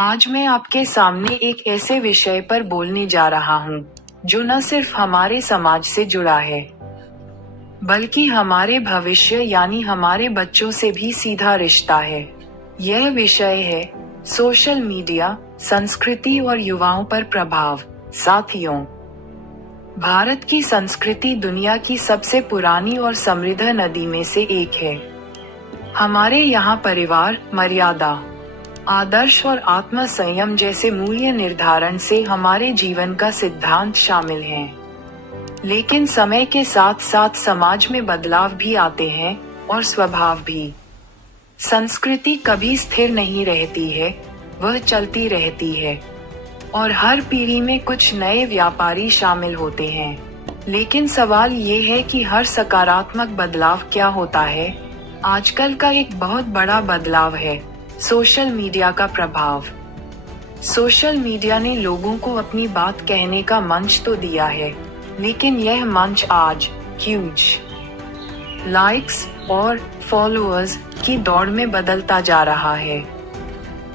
आज मैं आपके सामने एक ऐसे विषय पर बोलने जा रहा हूँ जो न सिर्फ हमारे समाज से जुड़ा है बल्कि हमारे भविष्य यानी हमारे बच्चों से भी सीधा रिश्ता है। यह विषय है सोशल मीडिया, संस्कृति और युवाओं पर प्रभाव। साथियों, भारत की संस्कृति दुनिया की सबसे पुरानी और समृद्ध नदी में से एक है। हमारे यहाँ परिवार, मर्यादा, आदर्श और आत्म संयम जैसे मूल्य निर्धारण से हमारे जीवन का सिद्धांत शामिल हैं। लेकिन समय के साथ साथ समाज में बदलाव भी आते हैं और स्वभाव भी। संस्कृति कभी स्थिर नहीं रहती है, वह चलती रहती है और हर पीढ़ी में कुछ नए व्यापारी शामिल होते हैं। लेकिन सवाल ये है कि हर सकारात्मक बदलाव क्या होता है? आजकल का एक बहुत बड़ा बदलाव है सोशल मीडिया का प्रभाव। सोशल मीडिया ने लोगों को अपनी बात कहने का मंच तो दिया है, लेकिन यह मंच आज ह्यूज लाइक्स और फॉलोअर्स की दौड़ में बदलता जा रहा है।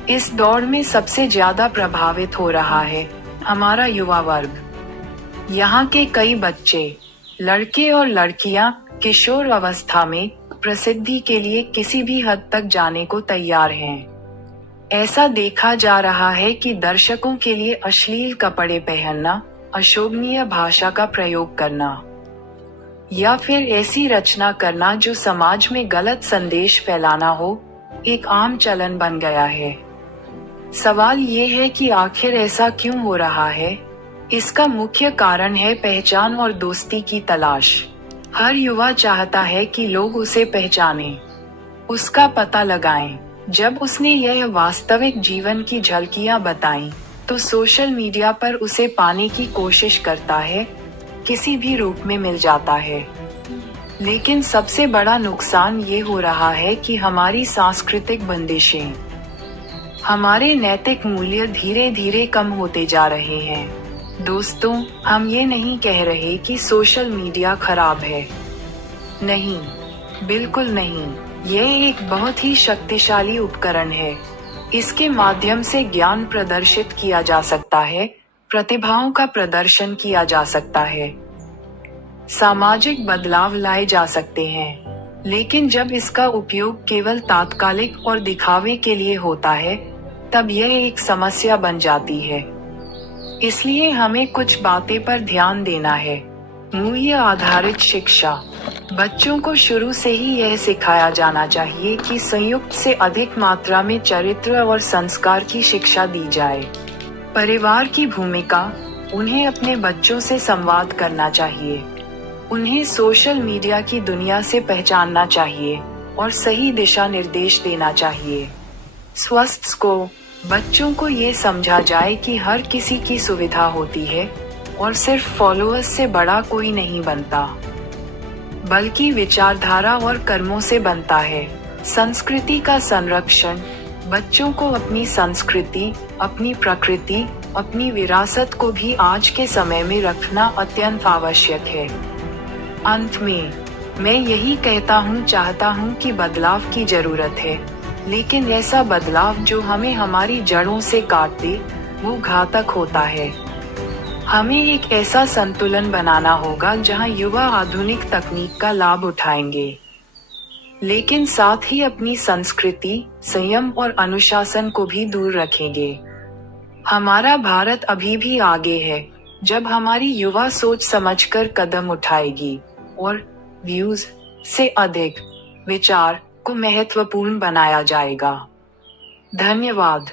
इस दौड़ में सबसे ज्यादा प्रभावित हो रहा है हमारा युवा वर्ग। यहाँ के कई बच्चे, लड़के और लड़कियां किशोर अवस्था में प्रसिद्धि के लिए किसी भी हद तक जाने को तैयार हैं। ऐसा देखा जा रहा है कि दर्शकों के लिए अश्लील कपड़े पहनना, अशोभनीय भाषा का प्रयोग करना या फिर ऐसी रचना करना जो समाज में गलत संदेश फैलाना हो, एक आम चलन बन गया है। सवाल ये है कि आखिर ऐसा क्यों हो रहा है? इसका मुख्य कारण है पहचान और दोस्ती की तलाश। हर युवा चाहता है कि लोग उसे पहचानें, उसका पता लगाएं। जब उसने यह वास्तविक जीवन की झलकियां बताईं, तो सोशल मीडिया पर उसे पाने की कोशिश करता है, किसी भी रूप में मिल जाता है। लेकिन सबसे बड़ा नुकसान ये हो रहा है कि हमारी सांस्कृतिक बंदिशें, हमारे नैतिक मूल्य धीरे धीरे कम होते जा रहे हैं। दोस्तों, हम ये नहीं कह रहे कि सोशल मीडिया खराब है। नहीं, बिल्कुल नहीं। यह एक बहुत ही शक्तिशाली उपकरण है। इसके माध्यम से ज्ञान प्रदर्शित किया जा सकता है, प्रतिभाओं का प्रदर्शन किया जा सकता है, सामाजिक बदलाव लाए जा सकते हैं। लेकिन जब इसका उपयोग केवल तात्कालिक और दिखावे के लिए होता है, तब यह एक समस्या बन जाती है। इसलिए हमें कुछ बातें पर ध्यान देना है। मूल्य आधारित शिक्षा। बच्चों को शुरू से ही यह सिखाया जाना चाहिए कि संयुक्त से अधिक मात्रा में चरित्र और संस्कार की शिक्षा दी जाए। परिवार की भूमिका। उन्हें अपने बच्चों से संवाद करना चाहिए, उन्हें सोशल मीडिया की दुनिया से पहचानना चाहिए और सही दिशा निर्देश देना चाहिए। स्वास्थ्य को। बच्चों को ये समझा जाए कि हर किसी की सुविधा होती है और सिर्फ फॉलोअर्स से बड़ा कोई नहीं बनता, बल्कि विचारधारा और कर्मों से बनता है। संस्कृति का संरक्षण। बच्चों को अपनी संस्कृति, अपनी प्रकृति, अपनी विरासत को भी आज के समय में रखना अत्यंत आवश्यक है। अंत में मैं यही चाहता हूँ कि बदलाव की जरूरत है, लेकिन ऐसा बदलाव जो हमें हमारी जड़ों से काट दे, वो घातक होता है। हमें एक ऐसा संतुलन बनाना होगा जहां युवा आधुनिक तकनीक का लाभ उठाएंगे, लेकिन साथ ही अपनी संस्कृति, संयम और अनुशासन को भी दूर रखेंगे। हमारा भारत अभी भी आगे है, जब हमारी युवा सोच समझकर कदम उठाएगी और व्यूज से अधिक विचार को महत्वपूर्ण बनाया जाएगा। धन्यवाद।